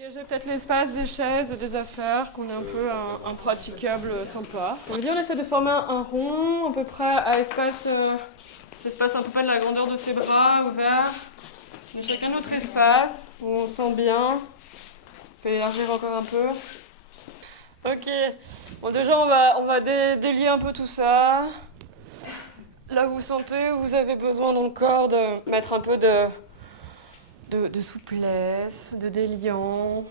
Dégager peut-être l'espace des chaises, des affaires, qu'on ait un peu un praticable sympa. On va dire on essaie de former un rond à peu près à espace, espace à peu près de la grandeur de ses bras, ouvert. On a chacun notre espace, où on se sent bien. On peut élargir encore un peu. Ok, bon déjà on va délier un peu tout ça. Là vous sentez, vous avez besoin dans le corps de mettre un peu de souplesse, de déliant.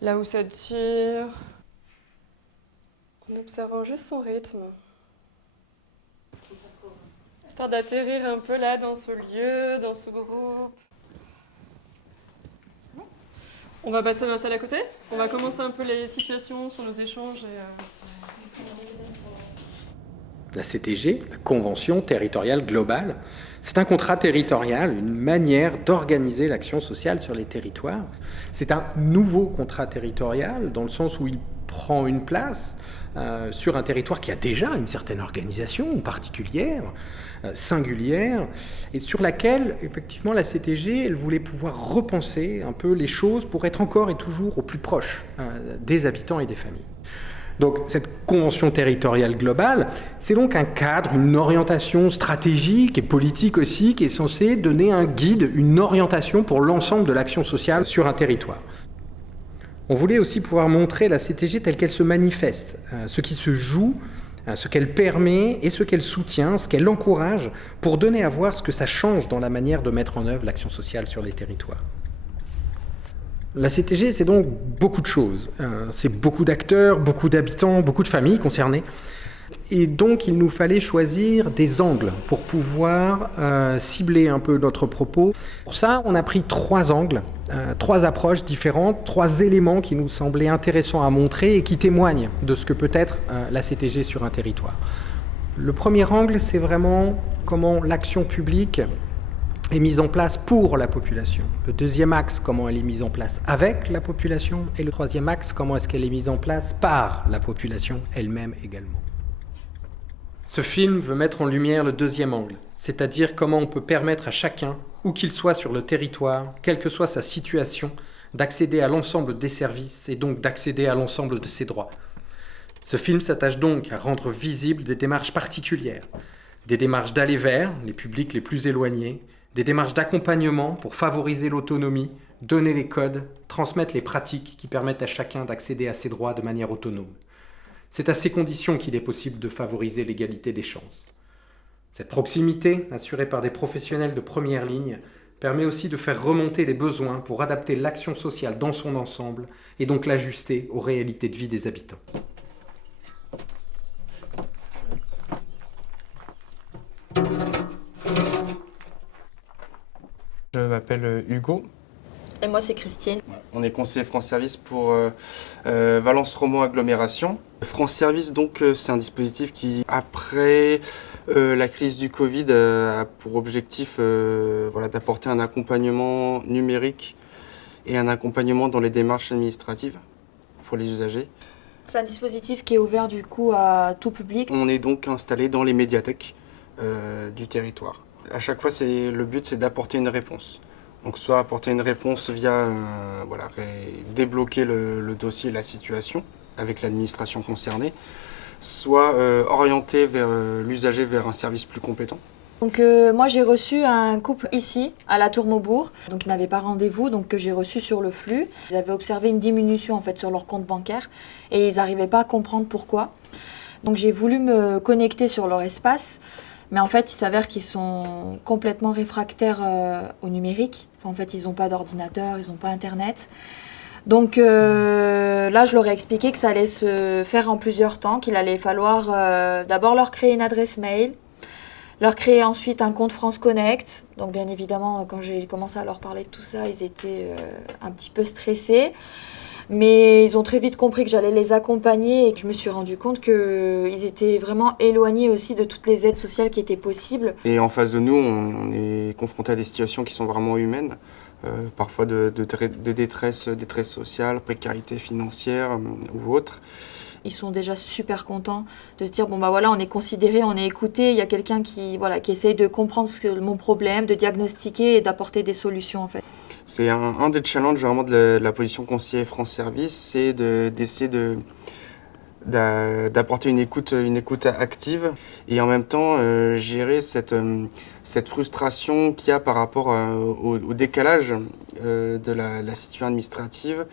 Là où ça tire. En observant juste son rythme. Histoire d'atterrir un peu là dans ce lieu, dans ce groupe. On va passer dans la salle à côté. On va commencer un peu les situations sur nos échanges. La CTG, la Convention territoriale globale, c'est un contrat territorial, une manière d'organiser l'action sociale sur les territoires. C'est un nouveau contrat territorial dans le sens où il prend une place sur un territoire qui a déjà une certaine organisation particulière, singulière, et sur laquelle, effectivement, la CTG, elle voulait pouvoir repenser un peu les choses pour être encore et toujours au plus proche des habitants et des familles. Donc cette convention territoriale globale, c'est donc un cadre, une orientation stratégique et politique aussi qui est censée donner un guide, une orientation pour l'ensemble de l'action sociale sur un territoire. On voulait aussi pouvoir montrer la CTG telle qu'elle se manifeste, ce qui se joue, ce qu'elle permet et ce qu'elle soutient, ce qu'elle encourage pour donner à voir ce que ça change dans la manière de mettre en œuvre l'action sociale sur les territoires. La CTG, c'est donc beaucoup de choses. C'est beaucoup d'acteurs, beaucoup d'habitants, beaucoup de familles concernées. Et donc, il nous fallait choisir des angles pour pouvoir cibler un peu notre propos. Pour ça, on a pris 3 angles, 3 approches différentes, 3 éléments qui nous semblaient intéressants à montrer et qui témoignent de ce que peut être la CTG sur un territoire. Le premier angle, c'est vraiment comment l'action publique est mise en place pour la population. Le deuxième axe, comment elle est mise en place avec la population. Et le troisième axe, comment est-ce qu'elle est mise en place par la population elle-même également. Ce film veut mettre en lumière le deuxième angle, c'est-à-dire comment on peut permettre à chacun, où qu'il soit sur le territoire, quelle que soit sa situation, d'accéder à l'ensemble des services et donc d'accéder à l'ensemble de ses droits. Ce film s'attache donc à rendre visibles des démarches particulières, des démarches d'aller vers les publics les plus éloignés, des démarches d'accompagnement pour favoriser l'autonomie, donner les codes, transmettre les pratiques qui permettent à chacun d'accéder à ses droits de manière autonome. C'est à ces conditions qu'il est possible de favoriser l'égalité des chances. Cette proximité, assurée par des professionnels de première ligne, permet aussi de faire remonter les besoins pour adapter l'action sociale dans son ensemble et donc l'ajuster aux réalités de vie des habitants. Je m'appelle Hugo. Et moi, c'est Christine. On est conseiller France Service pour Valence Romand Agglomération. France Service, donc, c'est un dispositif qui, après la crise du Covid, a pour objectif d'apporter un accompagnement numérique et un accompagnement dans les démarches administratives pour les usagers. C'est un dispositif qui est ouvert du coup à tout public. On est donc installé dans les médiathèques du territoire. À chaque fois, le but, c'est d'apporter une réponse. Donc soit apporter une réponse via débloquer le dossier, la situation avec l'administration concernée, soit orienter l'usager vers un service plus compétent. Donc moi j'ai reçu un couple ici, à la Tour Maubourg, donc ils n'avaient pas rendez-vous, donc que j'ai reçu sur le flux. Ils avaient observé une diminution en fait sur leur compte bancaire et ils n'arrivaient pas à comprendre pourquoi. Donc j'ai voulu me connecter sur leur espace, mais en fait il s'avère qu'ils sont complètement réfractaires au numérique. Enfin, en fait ils n'ont pas d'ordinateur, ils n'ont pas internet. Donc là je leur ai expliqué que ça allait se faire en plusieurs temps, qu'il allait falloir d'abord leur créer une adresse mail, leur créer ensuite un compte France Connect. Donc bien évidemment, quand j'ai commencé à leur parler de tout ça, ils étaient un petit peu stressés. Mais ils ont très vite compris que j'allais les accompagner et que je me suis rendu compte qu'ils étaient vraiment éloignés aussi de toutes les aides sociales qui étaient possibles. Et en face de nous, on est confronté à des situations qui sont vraiment humaines, parfois de détresse sociale, précarité financière ou autre. Ils sont déjà super contents de se dire bon bah voilà, on est considéré, on est écouté, il y a quelqu'un qui essaye de comprendre mon problème, de diagnostiquer et d'apporter des solutions en fait. C'est un des challenges vraiment de la position conseiller France Service, c'est d'essayer d'apporter une écoute active et en même temps gérer cette frustration qu'il y a par rapport au décalage de la situation administrative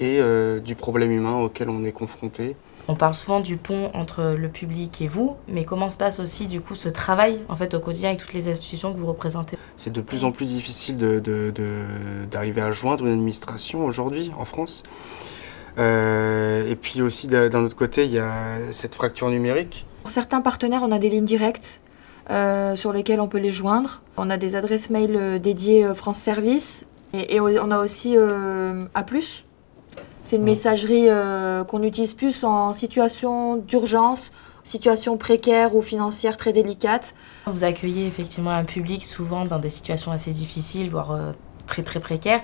et du problème humain auquel on est confronté. On parle souvent du pont entre le public et vous, mais comment se passe aussi du coup ce travail en fait au quotidien avec toutes les institutions que vous représentez? C'est de plus en plus difficile d'arriver à joindre une administration aujourd'hui en France. Et puis aussi d'un autre côté, il y a cette fracture numérique. Pour certains partenaires, on a des lignes directes sur lesquelles on peut les joindre. On a des adresses mail dédiées France Service et on a aussi A+. C'est une messagerie qu'on utilise plus en situation d'urgence, situation précaire ou financière très délicate. Vous accueillez effectivement un public souvent dans des situations assez difficiles, voire très très précaires.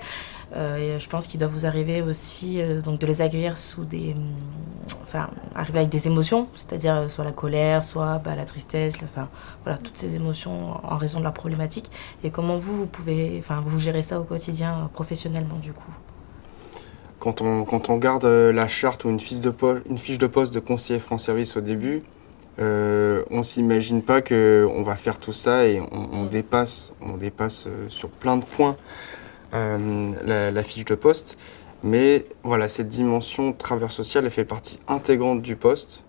Et je pense qu'il doit vous arriver aussi donc de les accueillir sous arriver avec des émotions, c'est-à-dire soit la colère, soit la tristesse, voilà, toutes ces émotions en raison de leur problématique. Et comment vous gérez ça au quotidien professionnellement du coup? Quand on garde la charte ou une fiche de poste de conseiller France Service au début, on ne s'imagine pas qu'on va faire tout ça et on dépasse sur plein de points la fiche de poste. Mais voilà, cette dimension travailleur social, elle fait partie intégrante du poste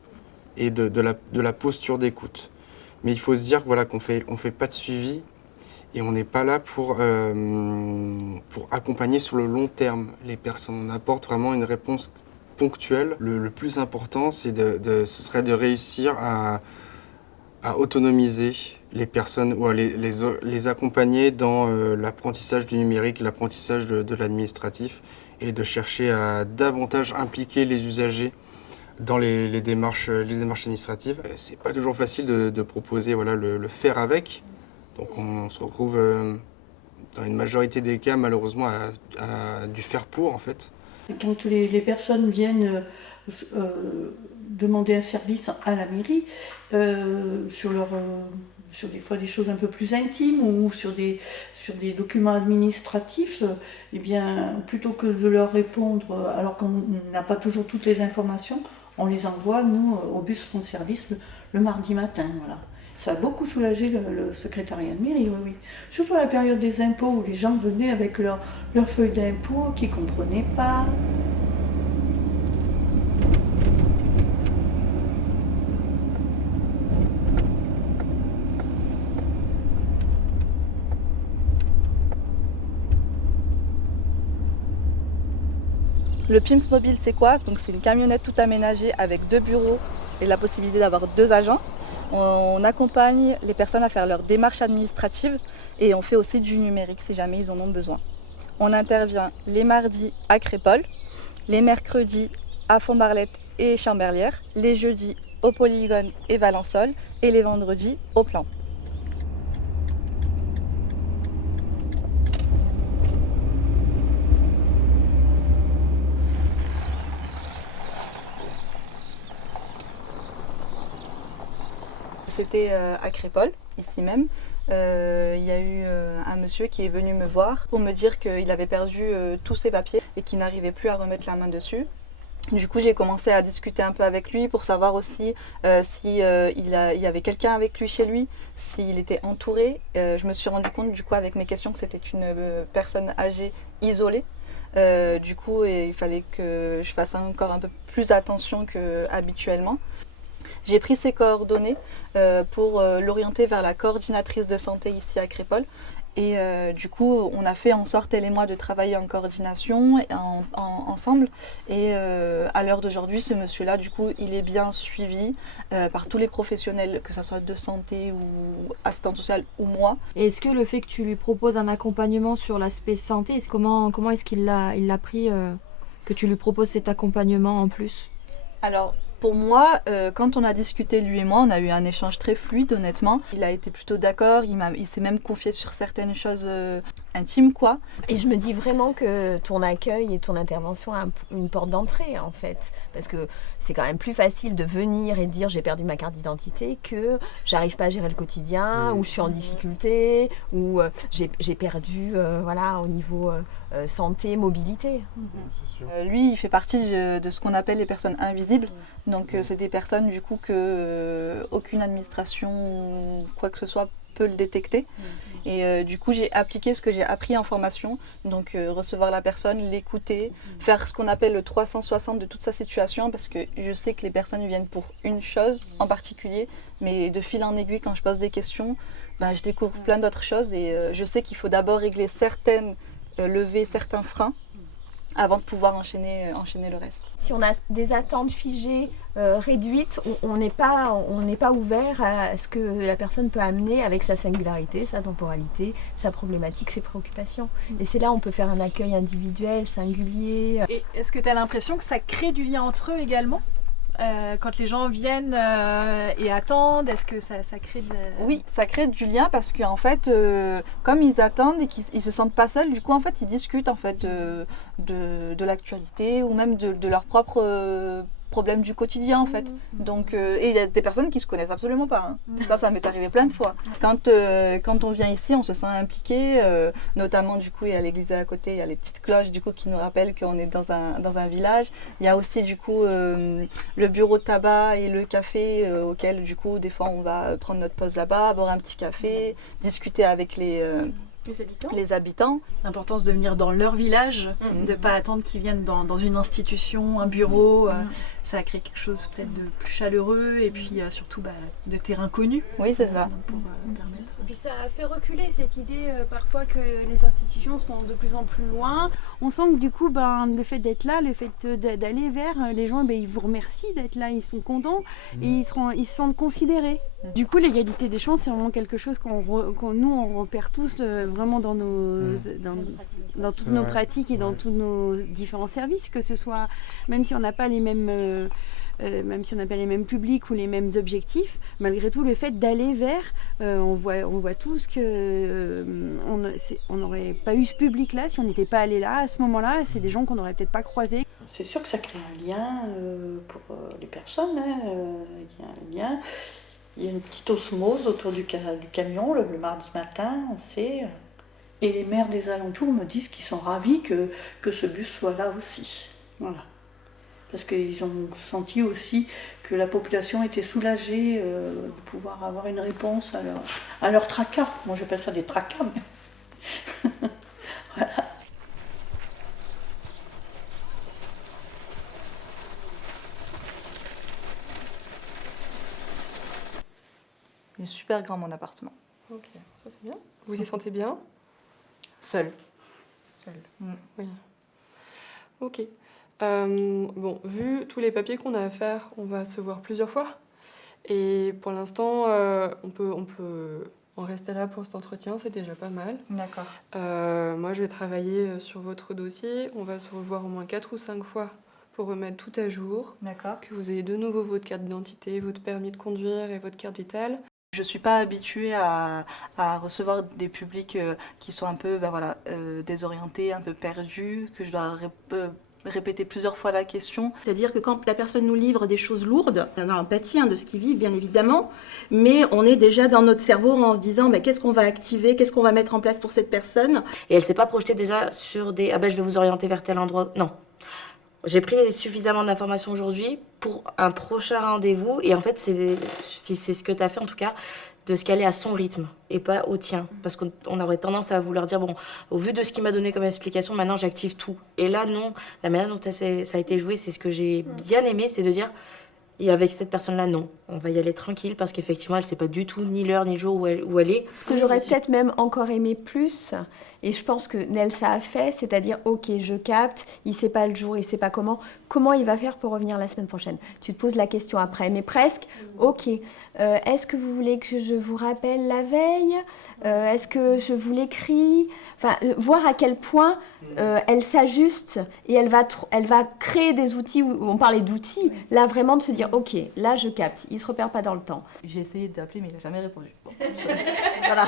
et de la posture d'écoute. Mais il faut se dire qu'on fait pas de suivi. Et on n'est pas là pour accompagner sur le long terme les personnes. On apporte vraiment une réponse ponctuelle. Le plus important, ce serait de réussir à autonomiser les personnes ou à les accompagner dans l'apprentissage du numérique, l'apprentissage de l'administratif et de chercher à davantage impliquer les usagers dans les démarches administratives. C'est pas toujours facile de proposer le faire avec. Donc on se retrouve dans une majorité des cas malheureusement à du faire pour en fait. Quand les personnes viennent demander un service à la mairie sur des fois des choses un peu plus intimes ou sur des documents administratifs, eh bien plutôt que de leur répondre alors qu'on n'a pas toujours toutes les informations, on les envoie nous au bus France Service le mardi matin, voilà. Ça a beaucoup soulagé le secrétariat de mairie, oui. Surtout à la période des impôts où les gens venaient avec leur feuille d'impôt qu'ils ne comprenaient pas. Le PIMS mobile, c'est quoi? Donc, c'est une camionnette tout aménagée avec 2 bureaux et la possibilité d'avoir 2 agents. On accompagne les personnes à faire leurs démarches administratives et on fait aussi du numérique si jamais ils en ont besoin. On intervient les mardis à Crépol, les mercredis à Font-Barlette et Chamberlières, les jeudis au Polygone et Valençol et les vendredis au Plan. C'était à Crépol, ici même. Il y a eu un monsieur qui est venu me voir pour me dire qu'il avait perdu tous ses papiers et qu'il n'arrivait plus à remettre la main dessus. Du coup, j'ai commencé à discuter un peu avec lui pour savoir aussi s'il y avait quelqu'un avec lui chez lui, s'il était entouré. Je me suis rendu compte du coup avec mes questions que c'était une personne âgée isolée. Du coup, il fallait que je fasse encore un peu plus attention qu'habituellement. J'ai pris ses coordonnées pour l'orienter vers la coordinatrice de santé ici à Crépol. Et du coup, on a fait en sorte, elle et moi, de travailler en coordination, ensemble. Et à l'heure d'aujourd'hui, ce monsieur-là, du coup, il est bien suivi par tous les professionnels, que ce soit de santé ou assistante sociale ou moi. Et est-ce que le fait que tu lui proposes un accompagnement sur l'aspect santé, comment est-ce qu'il l'a pris, que tu lui proposes cet accompagnement en plus? Alors, pour moi, quand on a discuté, lui et moi, on a eu un échange très fluide, honnêtement. Il a été plutôt d'accord, il s'est même confié sur certaines choses intimes, quoi. Et je me dis vraiment que ton accueil et ton intervention a une porte d'entrée, en fait. Parce que c'est quand même plus facile de venir et de dire j'ai perdu ma carte d'identité que j'arrive pas à gérer le quotidien, ou je suis en difficulté, ou j'ai perdu au niveau santé, mobilité. C'est sûr. Lui, il fait partie de ce qu'on appelle les personnes invisibles. Donc, c'est des personnes, du coup, que aucune administration ou quoi que ce soit peut le détecter. Et du coup, j'ai appliqué ce que j'ai appris en formation. Donc, recevoir la personne, l'écouter, faire ce qu'on appelle le 360 de toute sa situation, parce que je sais que les personnes viennent pour une chose en particulier, mais de fil en aiguille, quand je pose des questions, je découvre plein d'autres choses. Et je sais qu'il faut d'abord régler lever certains freins avant de pouvoir enchaîner le reste. Si on a des attentes figées, réduites, on n'est pas ouvert à ce que la personne peut amener avec sa singularité, sa temporalité, sa problématique, ses préoccupations. Et c'est là où on peut faire un accueil individuel, singulier. Et est-ce que tu as l'impression que ça crée du lien entre eux également ? Quand les gens viennent et attendent, est-ce que ça crée de la... Oui, ça crée du lien parce qu'en fait, comme ils attendent et qu'ils se sentent pas seuls, du coup, en fait, ils discutent en fait de l'actualité ou même de leurs propres problèmes du quotidien en fait. Donc, et il y a des personnes qui se connaissent absolument pas. Ça m'est arrivé plein de fois. Quand on vient ici, on se sent impliqué, notamment du coup, il y a l'église à côté, il y a les petites cloches du coup qui nous rappellent qu'on est dans un village. Il y a aussi du coup le bureau de tabac et le café auquel du coup des fois on va prendre notre pause là-bas, boire un petit café, discuter avec les habitants. L'importance de venir dans leur village, de ne pas attendre qu'ils viennent dans une institution, un bureau. Ça crée quelque chose peut-être de plus chaleureux et puis surtout de terrain connu. Oui, c'est ça. Pour permettre. Et puis ça a fait reculer cette idée parfois que les institutions sont de plus en plus loin. On sent que du coup, le fait d'être là, le fait d'aller vers les gens, ils vous remercient d'être là, ils sont contents et ils se sentent considérés. Du coup, l'égalité des chances, c'est vraiment quelque chose qu'on on repère tous vraiment dans toutes nos pratiques et dans tous nos différents services, que ce soit, même si on n'a pas les mêmes publics ou les mêmes objectifs, malgré tout, le fait d'aller vers, on voit tous que on n'aurait pas eu ce public-là si on n'était pas allé là, à ce moment-là. C'est des gens qu'on n'aurait peut-être pas croisés. C'est sûr que ça crée un lien pour les personnes. Il y a un lien. Il y a une petite osmose autour du camion le mardi matin, on sait. Et les maires des alentours me disent qu'ils sont ravis que ce bus soit là aussi. Voilà. Parce qu'ils ont senti aussi que la population était soulagée de pouvoir avoir une réponse à leur tracas. Moi j'appelle ça des tracas, mais... voilà. Il est super grand mon appartement. Ok, ça c'est bien. Vous y sentez bien? Seul. Oui. Ok. Bon, vu tous les papiers qu'on a à faire, on va se voir plusieurs fois. Et pour l'instant, on peut en rester là pour cet entretien, c'est déjà pas mal. D'accord. Moi, je vais travailler sur votre dossier. On va se revoir au moins 4 ou 5 fois pour remettre tout à jour. D'accord. Que vous ayez de nouveau votre carte d'identité, votre permis de conduire et votre carte vitale. Je ne suis pas habituée à recevoir des publics qui sont un peu désorientés, un peu perdus, que je dois répéter plusieurs fois la question. C'est-à-dire que quand la personne nous livre des choses lourdes, on a l'empathie de ce qu'ils vivent, bien évidemment, mais on est déjà dans notre cerveau en se disant qu'est-ce qu'on va activer, qu'est-ce qu'on va mettre en place pour cette personne. Et elle ne s'est pas projetée déjà sur des « ah ben je vais vous orienter vers tel endroit ». Non. J'ai pris suffisamment d'informations aujourd'hui pour un prochain rendez-vous. Et en fait, si c'est ce que tu as fait en tout cas, de se caler à son rythme et pas au tien. Parce qu'on aurait tendance à vouloir dire, bon, au vu de ce qu'il m'a donné comme explication, maintenant j'active tout. Et là, non, la manière dont ça a été joué, c'est ce que j'ai bien aimé, c'est de dire, et avec cette personne-là, non, on va y aller tranquille parce qu'effectivement, elle ne sait pas du tout ni l'heure ni le jour où elle est. Ce que j'aurais peut-être même encore aimé plus, et je pense que Nel ça a fait, c'est-à-dire, ok, je capte, il ne sait pas le jour, il ne sait pas comment il va faire pour revenir la semaine prochaine. Tu te poses la question après, mais presque, ok, est-ce que vous voulez que je vous rappelle la veille? Est-ce que je vous l'écris? Enfin, voir à quel point elle s'ajuste et elle va créer des outils, où on parlait d'outils, là vraiment de se dire, ok, là je capte, il ne se repère pas dans le temps. J'ai essayé d'appeler mais il n'a jamais répondu. Bon. Voilà.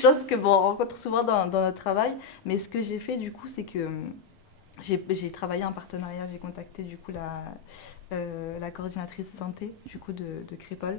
Chose que on rencontre souvent dans notre travail, mais ce que j'ai fait du coup c'est que j'ai travaillé en partenariat, j'ai contacté du coup la coordinatrice santé du coup de Crépol.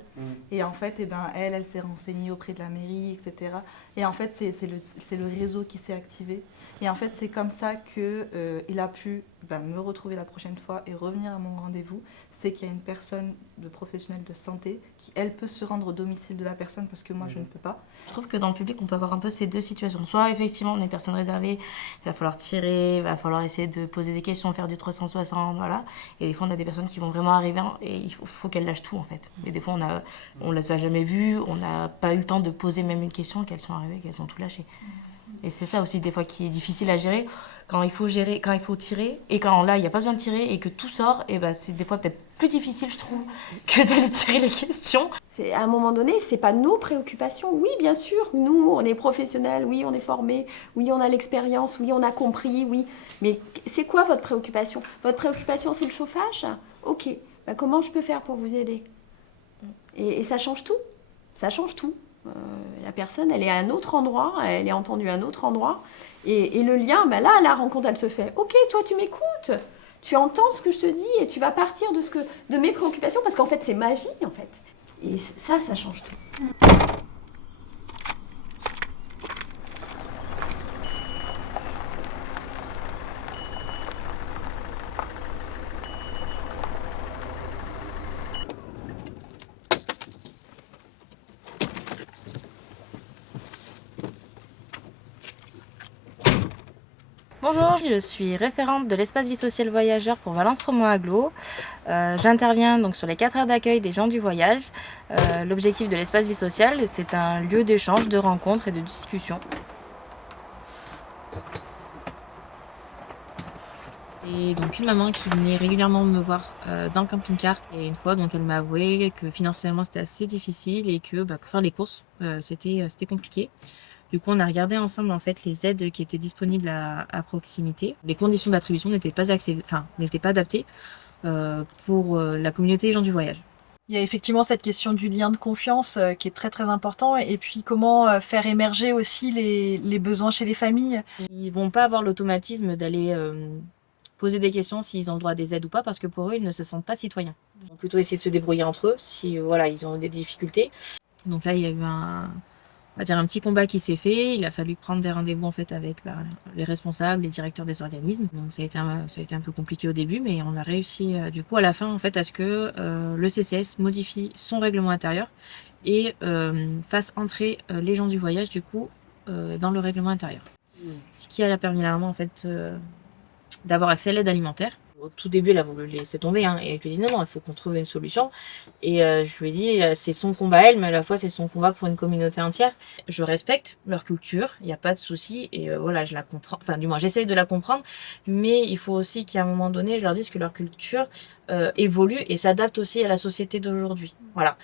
Et en fait, elle s'est renseignée auprès de la mairie, etc. Et en fait, c'est le réseau qui s'est activé. Et en fait, c'est comme ça qu'il a pu me retrouver la prochaine fois et revenir à mon rendez-vous. C'est qu'il y a une personne de professionnelle de santé qui, elle, peut se rendre au domicile de la personne parce que moi, je ne peux pas. Je trouve que dans le public, on peut avoir un peu ces deux situations. Soit, effectivement, on est personne réservée, il va falloir tirer, il va falloir essayer de poser des questions, faire du 360, voilà. Et des fois, on a des personnes qui vont vraiment arriver et il faut qu'elles lâchent tout, en fait. Et des fois, on les a jamais vues, on n'a pas eu le temps de poser même une question, qu'elles sont arrivées, qu'elles ont tout lâché. Et c'est ça aussi, des fois, qui est difficile à gérer. Quand il faut tirer, et quand là, il n'y a pas besoin de tirer et que tout sort, et c'est des fois peut-être plus difficile, je trouve, que d'aller tirer les questions. À un moment donné, c'est pas nos préoccupations. Oui, bien sûr, nous, on est professionnels, oui, on est formés, oui, on a l'expérience, oui, on a compris, oui. Mais c'est quoi votre préoccupation? Votre préoccupation, c'est le chauffage? Ok, comment je peux faire pour vous aider? Et ça change tout. Ça change tout. La personne, elle est à un autre endroit, elle est entendue à un autre endroit. Et le lien, là, la rencontre, elle se fait. Ok, toi, tu m'écoutes. Tu entends ce que je te dis et tu vas partir de mes préoccupations parce qu'en fait, c'est ma vie, en fait. Et ça change tout. Bonjour, je suis référente de l'espace vie sociale voyageur pour Valence Romand Agglo. J'interviens donc sur les 4 aires d'accueil des gens du voyage. L'objectif de l'espace vie sociale, c'est un lieu d'échange, de rencontre et de discussion. Et donc une maman qui venait régulièrement me voir dans le camping-car. Et une fois, donc, elle m'a avoué que financièrement c'était assez difficile et que pour faire les courses, c'était compliqué. Du coup, on a regardé ensemble en fait les aides qui étaient disponibles à proximité. Les conditions d'attribution n'étaient pas adaptées pour la communauté gens du voyage. Il y a effectivement cette question du lien de confiance qui est très très important et puis comment faire émerger aussi les besoins chez les familles. Ils vont pas avoir l'automatisme d'aller poser des questions s'ils ont le droit à des aides ou pas parce que pour eux, ils ne se sentent pas citoyens. Ils vont plutôt essayer de se débrouiller entre eux si ils ont des difficultés. Donc là, il y a eu un petit combat qui s'est fait. Il a fallu prendre des rendez-vous en fait avec les responsables, les directeurs des organismes. Donc ça a été un peu compliqué au début, mais on a réussi du coup à la fin en fait à ce que le CCS modifie son règlement intérieur et fasse entrer les gens du voyage du coup dans le règlement intérieur. Ce qui a permis à la maman en fait d'avoir accès à l'aide alimentaire. Au tout début, elle a voulu laisser tomber, et je lui ai dit non, il faut qu'on trouve une solution. Et je lui ai dit, c'est son combat elle, mais à la fois c'est son combat pour une communauté entière. Je respecte leur culture, il n'y a pas de souci, et je la comprends, enfin du moins j'essaye de la comprendre, mais il faut aussi qu'à un moment donné, je leur dise que leur culture évolue et s'adapte aussi à la société d'aujourd'hui. Voilà.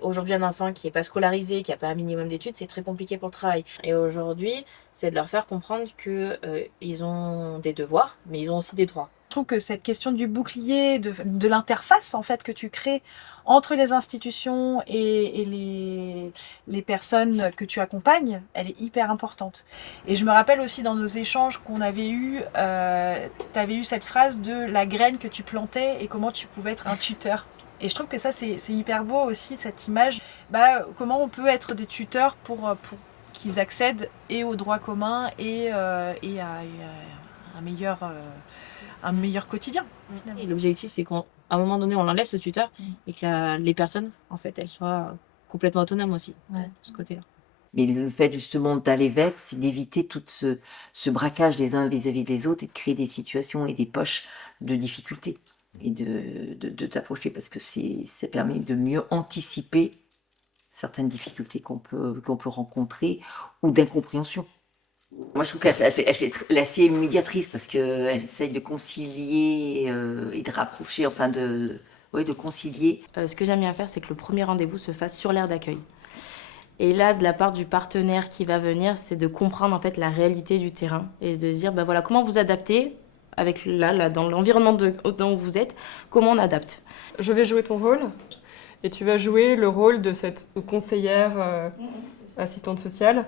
Aujourd'hui, un enfant qui n'est pas scolarisé, qui n'a pas un minimum d'études, c'est très compliqué pour le travail. Et aujourd'hui, c'est de leur faire comprendre qu'ils ont des devoirs, mais ils ont aussi des droits. Je trouve que cette question du bouclier, de l'interface en fait que tu crées entre les institutions et les personnes que tu accompagnes, elle est hyper importante. Et je me rappelle aussi dans nos échanges qu'on avait eus, tu avais eu cette phrase de la graine que tu plantais et comment tu pouvais être un tuteur. Et je trouve que ça c'est hyper beau aussi, cette image. Comment on peut être des tuteurs pour qu'ils accèdent et aux droits communs et à un meilleur quotidien. Et l'objectif, c'est qu'à un moment donné, on enlève ce tuteur et que les personnes, en fait, elles soient complètement autonomes aussi, de ce côté-là. Mais le fait justement d'aller vers, c'est d'éviter tout ce braquage des uns vis-à-vis des autres et de créer des situations et des poches de difficultés et de t'approcher parce que ça permet de mieux anticiper certaines difficultés qu'on peut rencontrer ou d'incompréhension. Moi, je trouve qu'elle est assez médiatrice parce qu'elle essaye de concilier et de rapprocher, de concilier. Ce que j'aime bien faire, c'est que le premier rendez-vous se fasse sur l'aire d'accueil. Et là, de la part du partenaire qui va venir, c'est de comprendre en fait la réalité du terrain et de se dire, comment vous adaptez avec là dans l'environnement dont vous êtes, comment on adapte. Je vais jouer ton rôle et tu vas jouer le rôle de cette conseillère assistante sociale.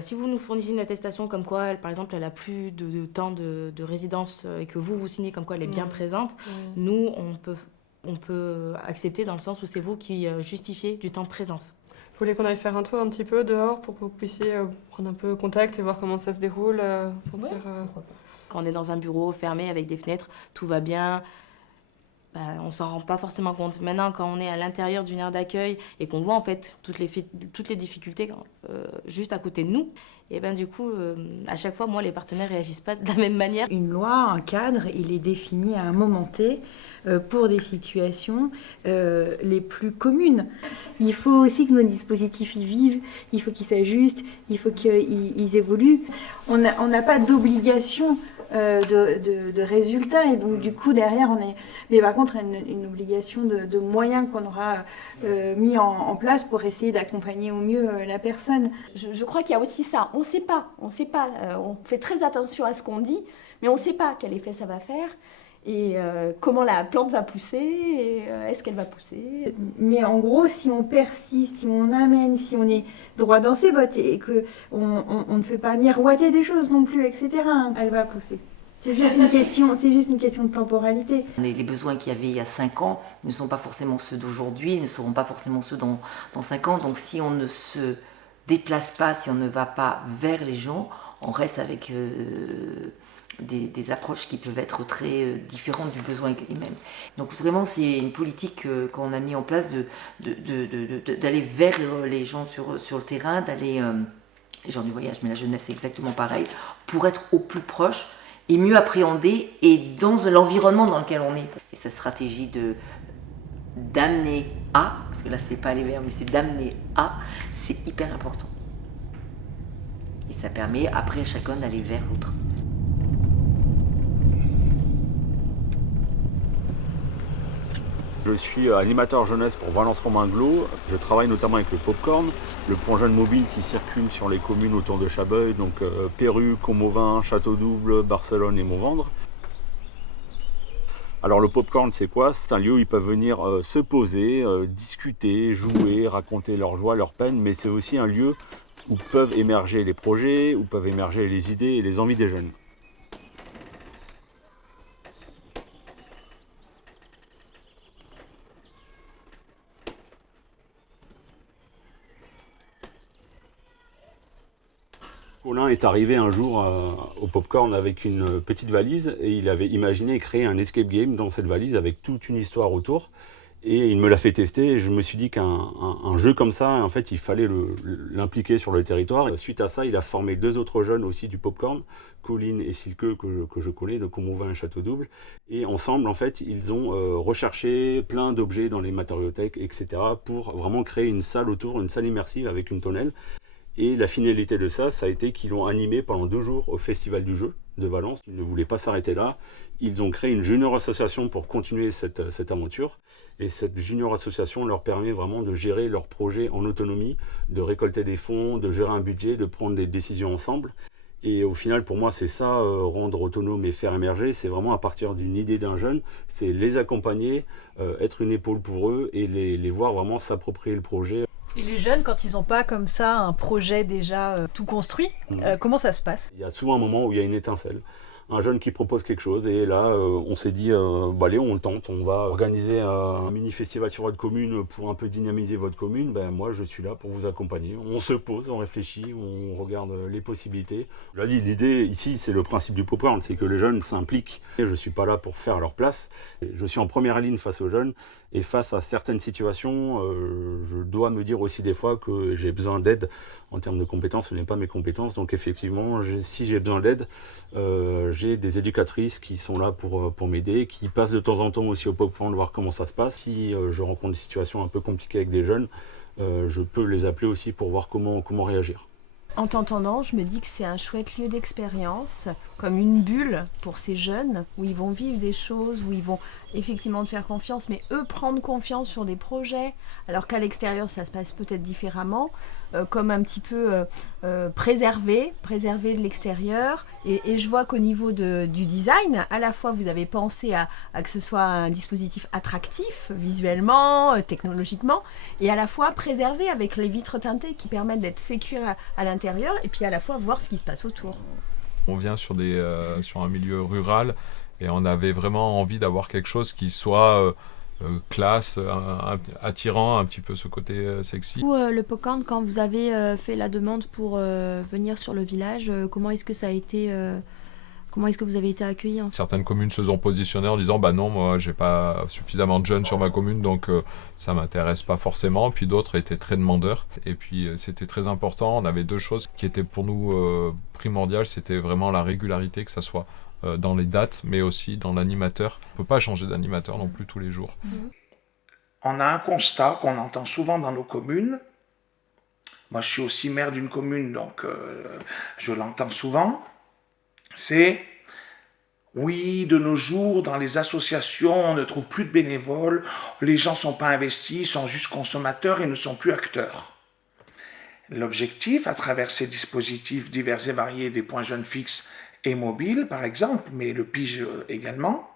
Si vous nous fournissez une attestation comme quoi, par exemple, elle a plus de temps de résidence et que vous signez comme quoi elle est bien présente, nous, on peut accepter dans le sens où c'est vous qui justifiez du temps de présence. Vous voulez qu'on aille faire un tour un petit peu dehors pour que vous puissiez prendre un peu contact et voir comment ça se déroule, sentir... Quand on est dans un bureau fermé avec des fenêtres, tout va bien, on s'en rend pas forcément compte. Maintenant, quand on est à l'intérieur d'une aire d'accueil et qu'on voit en fait toutes les difficultés juste à côté de nous, et du coup, à chaque fois, moi, les partenaires réagissent pas de la même manière. Une loi, un cadre, il est défini à un moment T pour des situations les plus communes. Il faut aussi que nos dispositifs y vivent, il faut qu'ils s'ajustent, il faut qu'ils évoluent. On n'a pas d'obligation de résultats et donc du coup derrière mais par contre une obligation de moyens qu'on aura mis en place pour essayer d'accompagner au mieux la personne. Je crois qu'il y a aussi ça, on sait pas, on fait très attention à ce qu'on dit, mais on sait pas quel effet ça va faire et comment la plante va pousser, et est-ce qu'elle va pousser. Mais en gros, si on persiste, si on amène, si on est droit dans ses bottes et qu'on ne fait pas miroiter des choses non plus, etc., elle va pousser. C'est juste une question de temporalité. Les besoins qu'il y avait il y a 5 ans ne sont pas forcément ceux d'aujourd'hui, ne seront pas forcément ceux dans 5 ans. Donc si on ne se déplace pas, si on ne va pas vers les gens, on reste avec des approches qui peuvent être très différentes du besoin lui-même. Donc vraiment, c'est une politique qu'on a mis en place d'aller vers les gens sur le terrain, d'aller, les gens du voyage, mais la jeunesse c'est exactement pareil, pour être au plus proche et mieux appréhender et dans l'environnement dans lequel on est. Et cette stratégie d'amener à, parce que là c'est pas aller vers, mais c'est d'amener à, c'est hyper important. Et ça permet après à chacun d'aller vers l'autre. Je suis animateur jeunesse pour Valence Romain Glo. Je travaille notamment avec le Popcorn, le point jeune mobile qui circule sur les communes autour de Chabeuil, donc Perru, Comauvin, Château-Double, Barcelone et Montvendre. Alors le Popcorn, c'est quoi? C'est un lieu où ils peuvent venir se poser, discuter, jouer, raconter leur joie, leur peine, mais c'est aussi un lieu où peuvent émerger les projets, où peuvent émerger les idées et les envies des jeunes. Colin est arrivé un jour au Popcorn avec une petite valise et il avait imaginé créer un escape game dans cette valise avec toute une histoire autour. Et il me l'a fait tester et je me suis dit qu'un jeu comme ça, en fait, il fallait l'impliquer sur le territoire. Et suite à ça, il a formé 2 autres jeunes aussi du Popcorn, Colline et Silke, que je connais, de Comauvin et Château-Double. Et ensemble, en fait, ils ont recherché plein d'objets dans les matériothèques, etc. pour vraiment créer une salle autour, une salle immersive avec une tonnelle. Et la finalité de ça, ça a été qu'ils l'ont animé pendant 2 jours au Festival du Jeu de Valence. Ils ne voulaient pas s'arrêter là. Ils ont créé une junior association pour continuer cette aventure. Et cette junior association leur permet vraiment de gérer leur projet en autonomie, de récolter des fonds, de gérer un budget, de prendre des décisions ensemble. Et au final, pour moi, c'est ça, rendre autonome et faire émerger. C'est vraiment à partir d'une idée d'un jeune, c'est les accompagner, être une épaule pour eux et les voir vraiment s'approprier le projet. Et les jeunes, quand ils n'ont pas comme ça un projet déjà tout construit, comment ça se passe? Il y a souvent un moment où il y a une étincelle. Un jeune qui propose quelque chose et là on s'est dit allez, on le tente, on va organiser un mini festival sur votre commune pour un peu dynamiser votre commune. Moi je suis là pour vous accompagner. On se pose, on réfléchit, on regarde les possibilités. Je l'ai dit, l'idée ici c'est le principe du Popcorn, c'est que les jeunes s'impliquent. Je ne suis pas là pour faire leur place. Je suis en première ligne face aux jeunes et face à certaines situations, je dois me dire aussi des fois que j'ai besoin d'aide en termes de compétences. Ce n'est pas mes compétences, donc effectivement si j'ai besoin d'aide, j'ai des éducatrices qui sont là pour m'aider, qui passent de temps en temps aussi au Popcorn voir comment ça se passe. Si je rencontre des situations un peu compliquées avec des jeunes, je peux les appeler aussi pour voir comment réagir. En t'entendant, je me dis que c'est un chouette lieu d'expérience, comme une bulle pour ces jeunes, où ils vont vivre des choses, où ils vont effectivement te faire confiance, mais eux prendre confiance sur des projets, alors qu'à l'extérieur ça se passe peut-être différemment, comme un petit peu préserver de l'extérieur. Et je vois qu'au niveau du design, à la fois vous avez pensé à que ce soit un dispositif attractif visuellement, technologiquement, et à la fois préservé avec les vitres teintées qui permettent d'être sécures à l'intérieur. l'extérieur et puis à la fois voir ce qui se passe autour. On vient sur un milieu rural et on avait vraiment envie d'avoir quelque chose qui soit classe, attirant, un petit peu ce côté sexy. Le popcorn, quand vous avez fait la demande pour venir sur le village, comment est-ce que ça a été comment est-ce que vous avez été accueillis Certaines communes se sont positionnées en disant bah non, moi j'ai pas suffisamment de jeunes sur ma commune donc ça m'intéresse pas forcément. Puis d'autres étaient très demandeurs et puis c'était très important. On avait deux choses qui étaient pour nous primordiales, c'était vraiment la régularité, que ça soit dans les dates, mais aussi dans l'animateur. On ne peut pas changer d'animateur non plus tous les jours. On a un constat qu'on entend souvent dans nos communes. Moi, je suis aussi maire d'une commune, donc je l'entends souvent. C'est, oui, de nos jours, dans les associations, on ne trouve plus de bénévoles, les gens ne sont pas investis, ils sont juste consommateurs et ne sont plus acteurs. L'objectif, à travers ces dispositifs divers et variés, des points jeunes fixes et mobiles, par exemple, mais le PIGE également,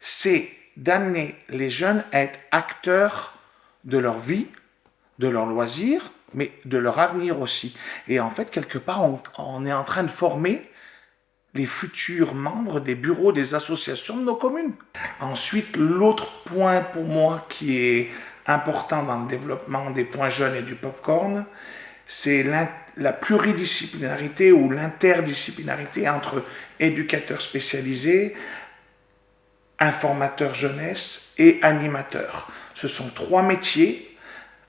c'est d'amener les jeunes à être acteurs de leur vie, de leurs loisirs, mais de leur avenir aussi. Et en fait, quelque part, on est en train de former les futurs membres des bureaux des associations de nos communes. Ensuite, l'autre point pour moi qui est important dans le développement des points jeunes et du popcorn, c'est la pluridisciplinarité ou l'interdisciplinarité entre éducateurs spécialisés, informateurs jeunesse et animateurs. Ce sont trois métiers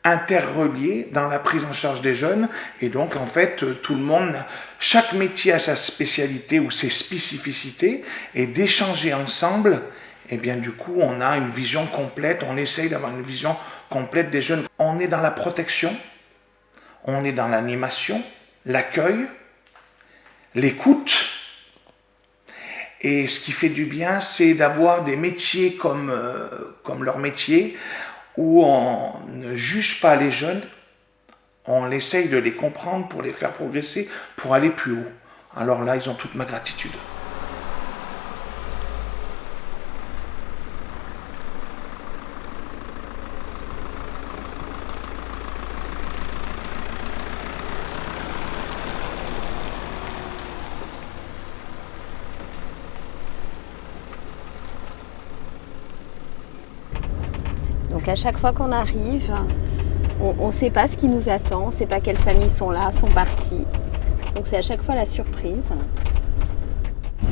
interreliés dans la prise en charge des jeunes et donc en fait tout le monde, chaque métier a sa spécialité ou ses spécificités et d'échanger ensemble, et bien du coup on a une vision complète, on essaye d'avoir une vision complète des jeunes. On est dans la protection, on est dans l'animation, l'accueil, l'écoute. Et ce qui fait du bien, c'est d'avoir des métiers comme leur métier, où on ne juge pas les jeunes, on essaye de les comprendre pour les faire progresser, pour aller plus haut. Alors là, ils ont toute ma gratitude. Donc à chaque fois qu'on arrive, on ne sait pas ce qui nous attend, on ne sait pas quelles familles sont là, sont parties. Donc c'est à chaque fois la surprise.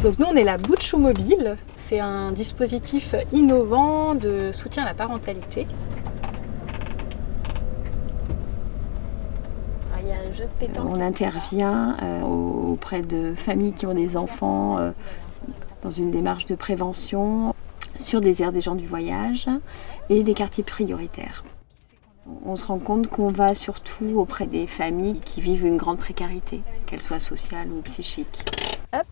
Donc nous on est la Bouchou Mobile, c'est un dispositif innovant de soutien à la parentalité. Il y a un jeu de pétanque. On intervient auprès de familles qui ont des enfants dans une démarche de prévention sur des aires des gens du voyage et des quartiers prioritaires. On se rend compte qu'on va surtout auprès des familles qui vivent une grande précarité, qu'elle soit sociale ou psychique. Hop.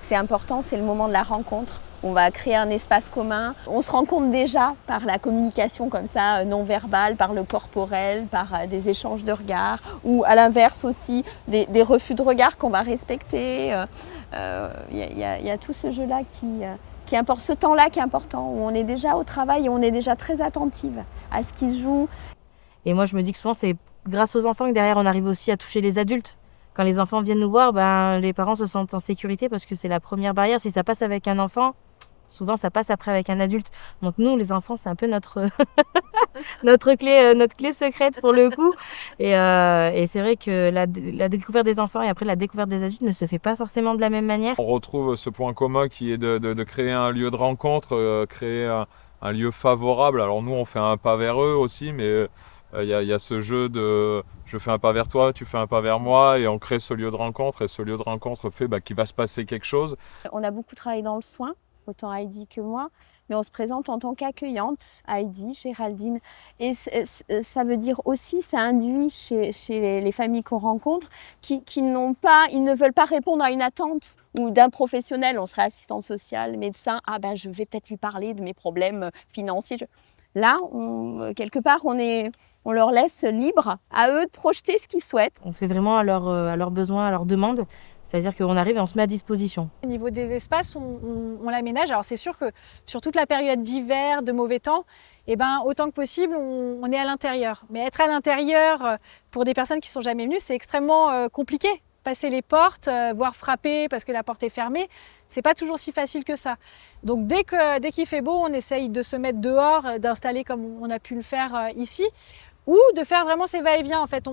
C'est important, c'est le moment de la rencontre. On va créer un espace commun. On se rend compte déjà par la communication comme ça, non verbale, par le corporel, par des échanges de regards, ou à l'inverse aussi, des refus de regard qu'on va respecter. Y a tout ce jeu-là qui importe, ce temps-là qui est important, où on est déjà au travail et on est déjà très attentive à ce qui se joue. Et moi, je me dis que souvent, c'est grâce aux enfants que derrière, on arrive aussi à toucher les adultes. Quand les enfants viennent nous voir, les parents se sentent en sécurité parce que c'est la première barrière. Si ça passe avec un enfant, souvent ça passe après avec un adulte. Donc nous, les enfants, c'est un peu notre clé secrète pour le coup. Et c'est vrai que la découverte des enfants et après la découverte des adultes ne se fait pas forcément de la même manière. On retrouve ce point commun qui est de créer un lieu de rencontre, créer un lieu favorable. Alors nous, on fait un pas vers eux aussi, mais il y a ce jeu de je fais un pas vers toi, tu fais un pas vers moi, et on crée ce lieu de rencontre, et ce lieu de rencontre fait qu'il va se passer quelque chose. On a beaucoup travaillé dans le soin, autant Heidi que moi, mais on se présente en tant qu'accueillante, Heidi, Géraldine, et ça veut dire aussi, ça induit chez les familles qu'on rencontre, qui ne veulent pas répondre à une attente ou d'un professionnel, on serait assistante sociale, médecin, je vais peut-être lui parler de mes problèmes financiers. Là, quelque part, on leur laisse libre à eux de projeter ce qu'ils souhaitent. On fait vraiment à leurs besoins, à leurs demandes. C'est-à-dire qu'on arrive et on se met à disposition. Au niveau des espaces, on l'aménage. Alors c'est sûr que sur toute la période d'hiver, de mauvais temps, et ben autant que possible, on est à l'intérieur. Mais être à l'intérieur, pour des personnes qui ne sont jamais venues, c'est extrêmement compliqué. Passer les portes, voire frapper parce que la porte est fermée, c'est pas toujours si facile que ça. Donc dès qu'il fait beau, on essaye de se mettre dehors, d'installer comme on a pu le faire ici, ou de faire vraiment ces va-et-vient. En fait,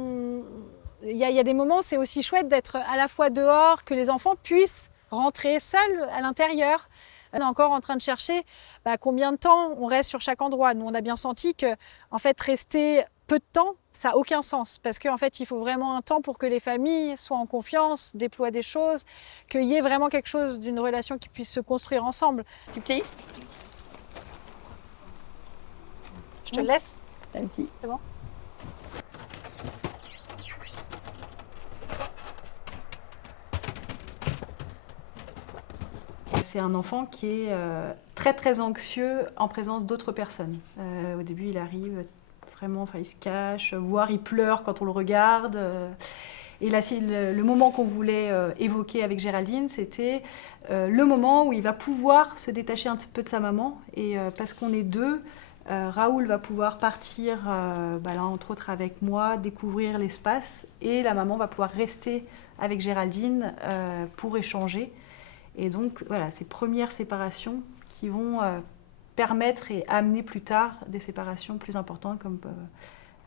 il y a des moments où c'est aussi chouette d'être à la fois dehors, que les enfants puissent rentrer seuls à l'intérieur. On est encore en train de chercher combien de temps on reste sur chaque endroit. Nous, on a bien senti que en fait, rester peu de temps, ça n'a aucun sens. Parce qu'en fait, il faut vraiment un temps pour que les familles soient en confiance, déploient des choses, qu'il y ait vraiment quelque chose d'une relation qui puisse se construire ensemble. Tu plies ? Je te le laisse ? Vas-y. C'est bon ? C'est un enfant qui est très très anxieux en présence d'autres personnes. Au début, il arrive vraiment, il se cache, voire il pleure quand on le regarde. Et là, le moment qu'on voulait évoquer avec Géraldine, c'était le moment où il va pouvoir se détacher un petit peu de sa maman. Et parce qu'on est deux, Raoul va pouvoir partir, là, entre autres avec moi, découvrir l'espace. Et la maman va pouvoir rester avec Géraldine pour échanger. Et donc, voilà, ces premières séparations qui vont permettre et amener plus tard des séparations plus importantes comme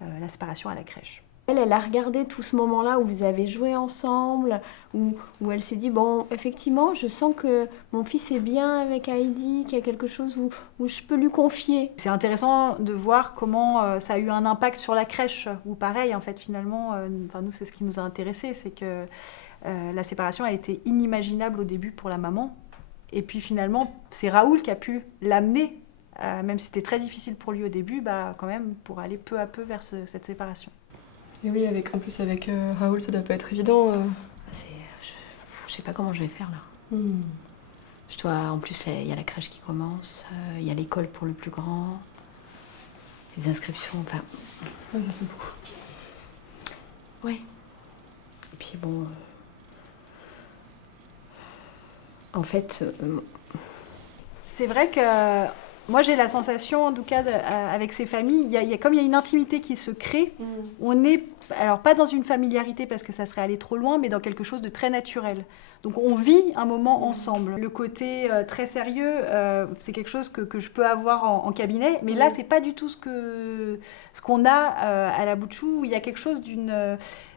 la séparation à la crèche. Elle a regardé tout ce moment-là où vous avez joué ensemble, où elle s'est dit, bon, effectivement, je sens que mon fils est bien avec Heidi, qu'il y a quelque chose où je peux lui confier. C'est intéressant de voir comment ça a eu un impact sur la crèche, où pareil, en fait, finalement, nous, c'est ce qui nous a intéressés, c'est que la séparation a été inimaginable au début pour la maman. Et puis finalement, c'est Raoul qui a pu l'amener, même si c'était très difficile pour lui au début, quand même pour aller peu à peu vers cette séparation. Et oui, en plus avec Raoul, ça doit pas être évident. Je sais pas comment je vais faire là. En plus, il y a la crèche qui commence, il y a l'école pour le plus grand, les inscriptions, Ouais, ça fait beaucoup. Ouais. Et puis bon... En fait... C'est vrai que moi j'ai la sensation, en tout cas avec ces familles, comme il y a une intimité qui se crée, on est, alors pas dans une familiarité parce que ça serait aller trop loin, mais dans quelque chose de très naturel. Donc on vit un moment ensemble. Le côté très sérieux, c'est quelque chose que je peux avoir en cabinet, mais là c'est pas du tout ce qu'on a à la Bouchou, où il y a quelque chose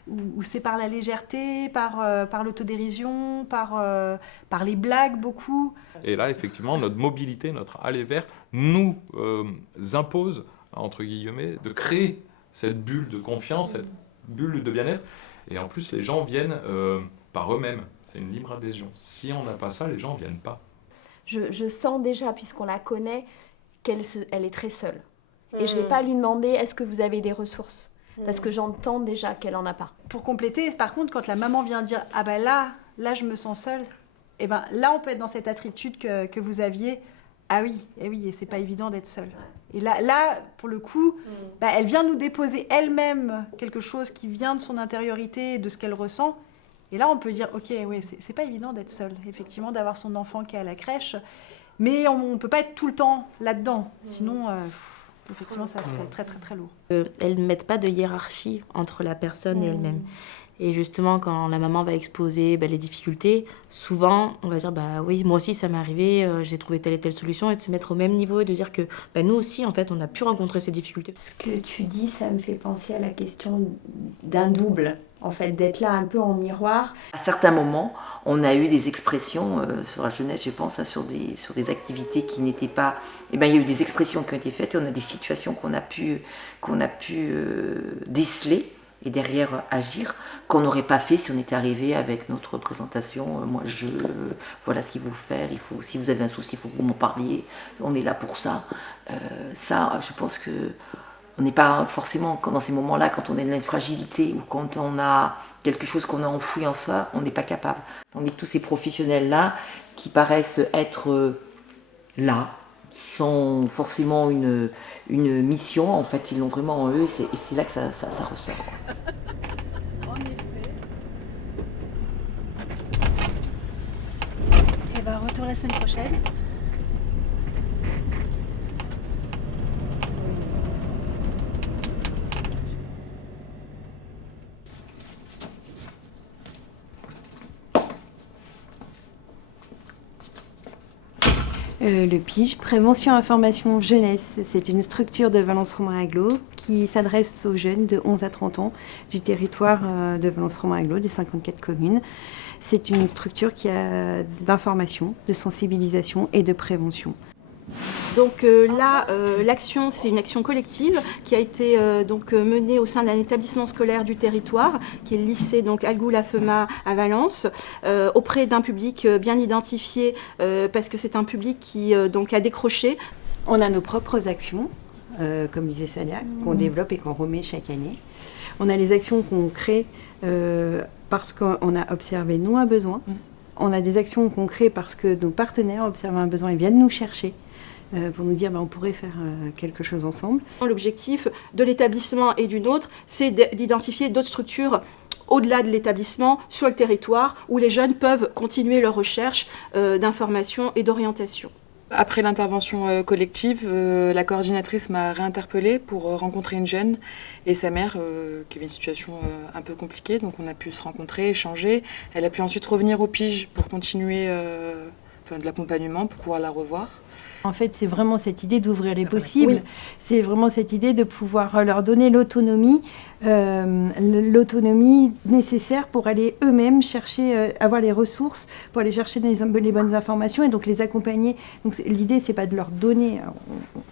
où c'est par la légèreté, par l'autodérision, par les blagues beaucoup. Et là, effectivement, notre mobilité, notre aller vers, nous impose, entre guillemets, de créer cette bulle de confiance, cette bulle de bien-être. Et en plus, les gens viennent par eux-mêmes. C'est une libre adhésion. Si on n'a pas ça, les gens ne viennent pas. Je sens déjà, puisqu'on la connaît, qu'elle est très seule. Et je ne vais pas lui demander, est-ce que vous avez des ressources ? Parce que j'entends déjà qu'elle n'en a pas. Pour compléter, par contre, quand la maman vient dire « Ah ben là je me sens seule », et ben là, on peut être dans cette attitude que vous aviez. Ah oui, et c'est pas évident d'être seule. Et là, pour le coup, elle vient nous déposer elle-même quelque chose qui vient de son intériorité, de ce qu'elle ressent. Et là, on peut dire, ok, oui, c'est pas évident d'être seule, effectivement, d'avoir son enfant qui est à la crèche. Mais on peut pas être tout le temps là-dedans. Sinon, effectivement, ça serait très, très, très lourd. Elles ne mettent pas de hiérarchie entre la personne et elle-même. Et justement, quand la maman va exposer les difficultés, souvent, on va dire, oui, moi aussi, ça m'est arrivé, j'ai trouvé telle et telle solution, et de se mettre au même niveau et de dire que nous aussi, en fait, on a pu rencontrer ces difficultés. Ce que tu dis, ça me fait penser à la question d'un double, en fait, d'être là un peu en miroir. À certains moments, on a eu des expressions sur la jeunesse, je pense, sur des activités qui n'étaient pas... il y a eu des expressions qui ont été faites et on a des situations qu'on a pu déceler et derrière agir, qu'on n'aurait pas fait si on était arrivé avec notre présentation. Voilà ce qu'il faut faire, si vous avez un souci, il faut que vous m'en parliez, on est là pour ça. Ça, je pense que on n'est pas forcément, dans ces moments-là, quand on a une fragilité ou quand on a quelque chose qu'on a enfoui en soi, on n'est pas capable. Tandis que tous ces professionnels-là, qui paraissent être là, sans forcément une mission, en fait, ils l'ont vraiment en eux, et c'est là que ça ressort. En effet. Et retour la semaine prochaine. Le PIGE, Prévention Information Jeunesse, c'est une structure de Valence Romain Agglo qui s'adresse aux jeunes de 11 à 30 ans du territoire de Valence Romain Agglo, des 54 communes. C'est une structure qui a d'information, de sensibilisation et de prévention. Donc là, l'action, c'est une action collective qui a été menée au sein d'un établissement scolaire du territoire, qui est le lycée Algou-La-Fema à Valence, auprès d'un public bien identifié, parce que c'est un public qui a décroché. On a nos propres actions, comme disait Salia, qu'on développe et qu'on remet chaque année. On a les actions qu'on crée parce qu'on a observé, nous, un besoin. On a des actions qu'on crée parce que nos partenaires observent un besoin et viennent nous chercher. Pour nous dire on pourrait faire quelque chose ensemble. L'objectif de l'établissement et du nôtre, c'est d'identifier d'autres structures au-delà de l'établissement, sur le territoire, où les jeunes peuvent continuer leur recherche d'information et d'orientation. Après l'intervention collective, la coordinatrice m'a réinterpellée pour rencontrer une jeune et sa mère qui avait une situation un peu compliquée. Donc on a pu se rencontrer, échanger. Elle a pu ensuite revenir au PIGE pour continuer de l'accompagnement, pour pouvoir la revoir. En fait, c'est vraiment cette idée d'ouvrir les possibles. Oui. C'est vraiment cette idée de pouvoir leur donner l'autonomie nécessaire pour aller eux-mêmes chercher, avoir les ressources, pour aller chercher les bonnes informations et donc les accompagner. Donc l'idée, c'est pas de leur donner,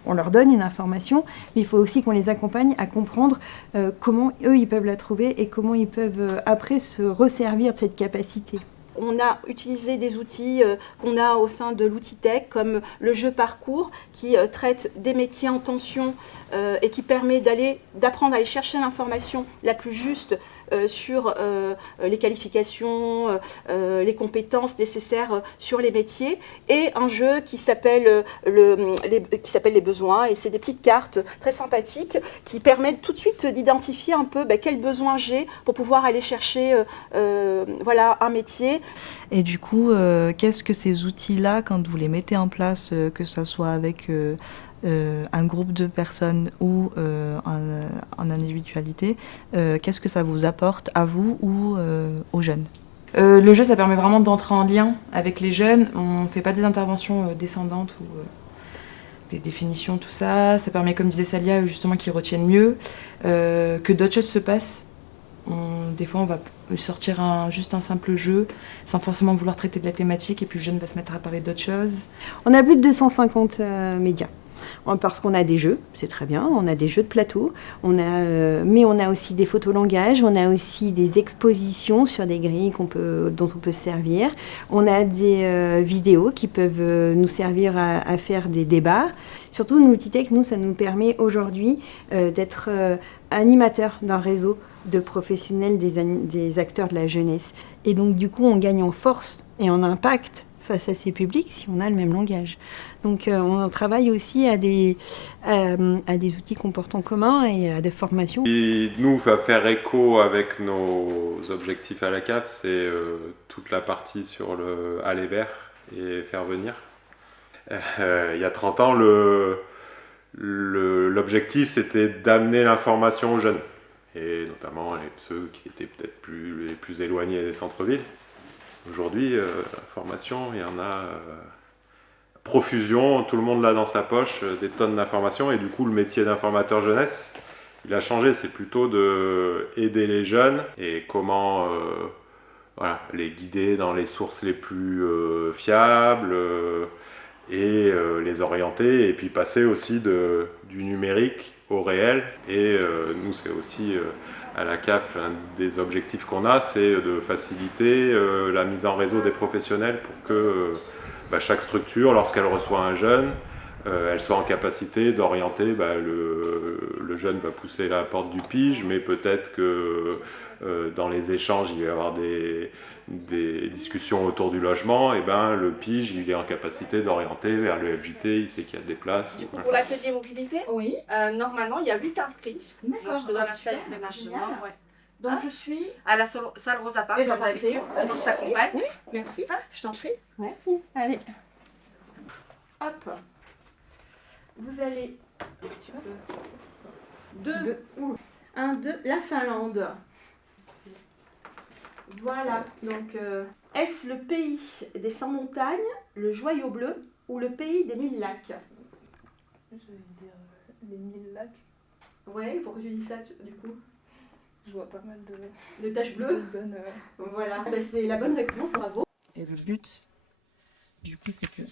on leur donne une information, mais il faut aussi qu'on les accompagne à comprendre comment eux, ils peuvent la trouver et comment ils peuvent après se resservir de cette capacité. On a utilisé des outils qu'on a au sein de l'outil tech, comme le jeu parcours, qui traite des métiers en tension et qui permet d'apprendre à aller chercher l'information la plus juste sur les qualifications, les compétences nécessaires sur les métiers, et un jeu qui s'appelle les besoins, et c'est des petites cartes très sympathiques qui permettent tout de suite d'identifier un peu quels besoins j'ai pour pouvoir aller chercher un métier. Et du coup, qu'est-ce que ces outils-là, quand vous les mettez en place, que ce soit avec un groupe de personnes ou en individualité, qu'est-ce que ça vous apporte à vous ou aux jeunes ? Le jeu, ça permet vraiment d'entrer en lien avec les jeunes. On ne fait pas des interventions descendantes ou des définitions, tout ça. Ça permet, comme disait Salia, justement qu'ils retiennent mieux, que d'autres choses se passent. Des fois, on va sortir juste un simple jeu sans forcément vouloir traiter de la thématique, et puis le jeune va se mettre à parler d'autres choses. On a plus de 250 médias. Parce qu'on a des jeux, c'est très bien, on a des jeux de plateau, mais on a aussi des photolangages, on a aussi des expositions sur des grilles dont on peut se servir, on a des vidéos qui peuvent nous servir à faire des débats. Surtout, l'outil tech, ça nous permet aujourd'hui d'être animateurs d'un réseau de professionnels des acteurs de la jeunesse. Et donc, du coup, on gagne en force et en impact face à ces publics si on a le même langage. Donc on travaille aussi à des outils qu'on porte en commun et à des formations. Et nous, va faire écho avec nos objectifs à la CAF, c'est toute la partie sur le aller vers et faire venir. Il y a 30 ans, l'objectif c'était d'amener l'information aux jeunes, et notamment ceux qui étaient peut-être les plus éloignés des centres-villes. Aujourd'hui, l'information, il y en a profusion, tout le monde l'a dans sa poche, des tonnes d'informations, et du coup le métier d'informateur jeunesse, il a changé, c'est plutôt d'aider les jeunes et comment les guider dans les sources les plus fiables et les orienter, et puis passer aussi du numérique au réel. Et nous, c'est aussi à la CAF, un des objectifs qu'on a, c'est de faciliter la mise en réseau des professionnels pour que chaque structure, lorsqu'elle reçoit un jeune, elle soit en capacité d'orienter. Le jeune va pousser la porte du PIGE, mais peut-être que dans les échanges, il va y avoir des discussions autour du logement, et le PIGE, il est en capacité d'orienter vers le FJT, il sait qu'il y a des places. Du coup, pour l'atelier mobilité, oui. Normalement, il y a 8 inscrits. D'accord. Je te donne la feuille de démarchement. Ouais. Donc je suis à la salle Rosa Parks. Donc je t'accompagne. Oui, merci. Je t'en prie. Merci. Allez. Hop. Vous allez. 1, 2, la Finlande. Voilà, donc est-ce le pays des 100 montagnes, le joyau bleu, ou le pays des 1000 lacs? Je vais dire les 1000 lacs. Ouais, pourquoi tu dis ça du coup? Je vois pas mal de taches bleues. de zones, Voilà, bah, c'est la bonne réponse, bravo. Et le but, du coup, c'est que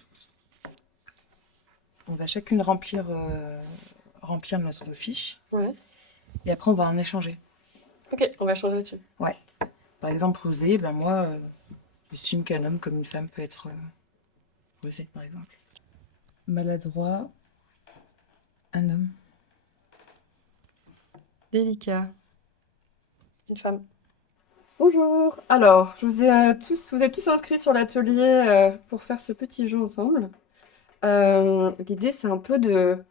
on va chacune remplir notre fiche. Ouais. Et après, on va en échanger. Ok, on va changer dessus. Ouais. Par exemple, rusé, ben moi, j'estime qu'un homme comme une femme peut être rusé, par exemple. Maladroit, un homme. Délicat, une femme. Bonjour. Alors, vous êtes tous inscrits sur l'atelier pour faire ce petit jeu ensemble. L'idée, c'est un peu de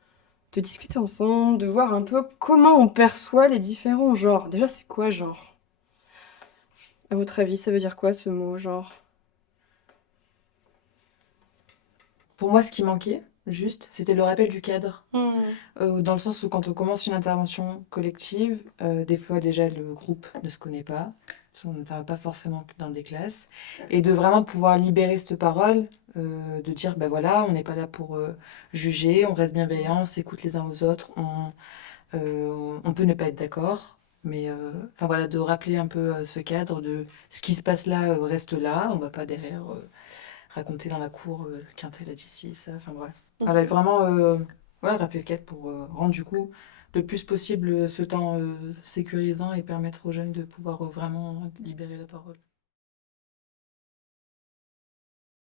discuter ensemble, de voir un peu comment on perçoit les différents genres. Déjà, c'est quoi genre? À votre avis, ça veut dire quoi ce mot genre? Pour moi, ce qui manquait, juste, c'était le rappel du cadre. Dans le sens où quand on commence une intervention collective, des fois déjà le groupe ne se connaît pas, on n'intervient pas forcément dans des classes, et de vraiment pouvoir libérer cette parole, de dire ben voilà, on n'est pas là pour juger, on reste bienveillant, on s'écoute les uns aux autres, on peut ne pas être d'accord, mais enfin voilà, de rappeler un peu ce cadre de ce qui se passe là reste là, on va pas derrière raconter dans la cour qu'un tel a dit ci, ça, enfin voilà. Voilà, vraiment ouais, rappeler le cadre pour rendre du coup le plus possible ce temps sécurisant et permettre aux jeunes de pouvoir vraiment libérer la parole.